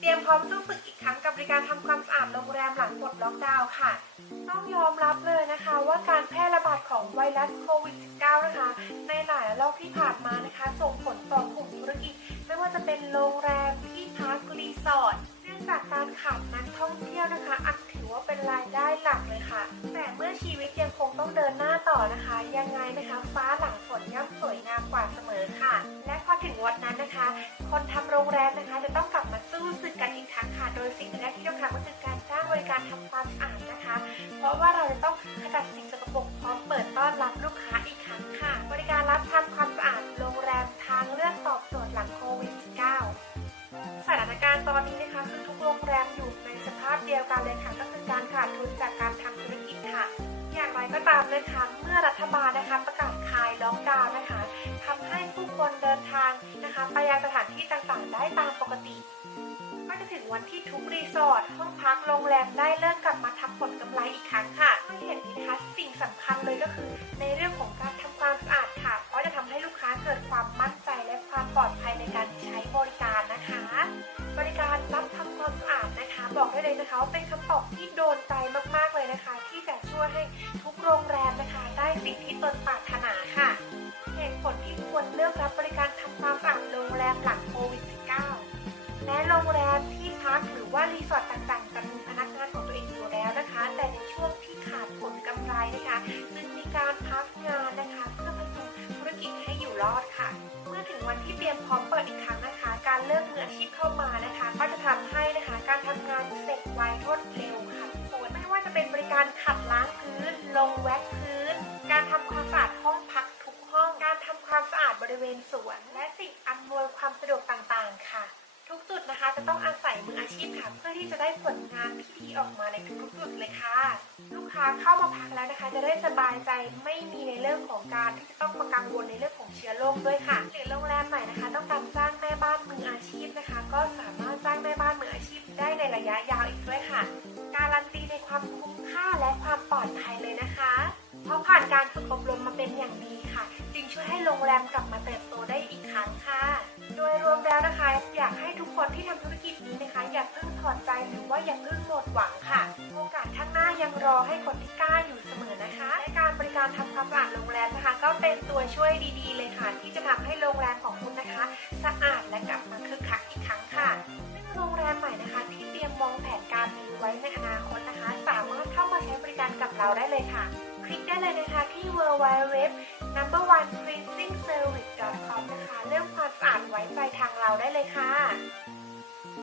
เตรียมพร้อมสู้ศึกอีกครั้งกับบริการทำความสะอาดโรงแรมหลังปลดล็อกดาวน์ค่ะ ต้องยอมรับเลยนะคะว่าการแพร่ระบาดของไวรัสโควิด -19 นะคะ ในหลายรอบที่ผ่านมานะคะ ส่งผลต่อกลุ่มธุรกิจ ไม่ว่าจะเป็นโรงแรมที่พักรีสอร์ทเนื่องจากการขาดนักท่องเที่ยวนะคะ อันถือว่าเป็นรายได้หลักเลยค่ะ คะคนทำโรงแรมนะคะ จะต้องกลับมาสู้ศึกกันอีกครั้งค่ะ โดยสิ่งแรกที่ต้องทำก็คือการจ้างบริการทำความสะอาดนะคะ เพราะว่าเราจะต้องขจัดสิ่งสกปรกพร้อมเปิดต้อนรับลูกค้าอีกครั้งค่ะ บริการรับทำความสะอาดโรงแรมทางเลือกตอบโจทย์หลังโควิด -19 สถานการณ์ตอนนี้นะคะคือทุกโรงแรมอยู่ในสภาพเดียวกันเลยค่ะ ก็คือการขาดทุนจากการทำธุรกิจค่ะอย่างไรก็ตามนะคะ เมื่อรัฐบาลนะคะประกาศคลายล็อกดาวน์นะคะทำให้ผู้คน นทางนะคะ ไปยังสถานที่ต่างๆ ได้ตามปกติ ก็จะถึงวันที่ทุกรีสอร์ทห้องพักโรงแรมได้เริ่มกลับมาทำผลกำไรอีกครั้งค่ะไม่เห็นนี้นะคะสิ่งสำคัญเลยก็คือ ในเรื่องของการทำความสะอาดค่ะ เพราะจะทำให้ลูกค้าเกิดความมั่นใจและความปลอดภัยในการใช้บริการนะคะ บริการรับทำความสะอาดนะคะ บอกได้เลยนะคะว่าเป็นคำตอบที่โดนใจ แรมที่พักหรือว่ารีสอร์ทต่างๆจะมีพนักงานของตัวเองอยู่แล้วนะคะ แต่ในช่วงที่ขาดผลกำไรนะคะจึงมีการพักงานนะคะเพื่อพยุงธุรกิจให้อยู่รอดค่ะ เมื่อถึงวันที่เตรียมพร้อมเปิดอีกครั้งนะคะ การเลือกมืออาชีพเข้ามานะคะ ก็จะทำให้นะคะการทำงานเสร็จไวรวดเร็วค่ะทุกคนไม่ว่าจะเป็นบริการขัดล้างพื้น ลงแว็กพื้น การทำความสะอาดห้องพักทุกห้อง การทำความสะอาดบริเวณสวน และสิ่งอำนวยความสะดวกต่างๆ ค่ะ ทุกจุดนะคะ จะต้องอาศัยมืออาชีพค่ะ เพื่อที่จะได้ผลงานที่ดีออกมาในทุกๆจุดเลยค่ะ ลูกค้าเข้ามาพักแล้วนะคะ จะได้สบายใจไม่มีในเรื่องของการที่จะต้องมากังวลในเรื่องของเชื้อโรคด้วยค่ะ หรือโรงแรมไหนนะคะ ต้องการจ้างแม่บ้านมืออาชีพนะคะ ก็สามารถจ้างแม่บ้านมืออาชีพได้ในระยะยาวอีกด้วยค่ะ การันตีในความคุ้มค่าและความปลอดภัยเลยนะคะ เพราะผ่านการฝึกอบรมมาเป็นอย่างดีค่ะ จึงช่วยให้โรงแรมกลับมาเติบโตได้อีกครั้งค่ะ กิจนี้นะคะ อย่าเพิ่งถอดใจหรือว่าอย่าเพิ่งหมดหวังค่ะ โอกาสข้างหน้ายังรอให้คนที่กล้าอยู่เสมอนะคะและการบริการทำความสะอาดโรงแรมนะคะ ก็เป็นตัวช่วยดีๆ เลยค่ะ ที่จะทำให้โรงแรมของคุณนะคะ สะอาดและกลับมาคึกคักอีกครั้งค่ะซึ่งโรงแรมใหม่นะคะ ที่เตรียมมองแผนการนี้ไว้ในอนาคตนะคะ สามารถเข้ามาใช้บริการกับเราได้เลยค่ะ คลิกได้เลยนะคะที่ w w w number one cleansing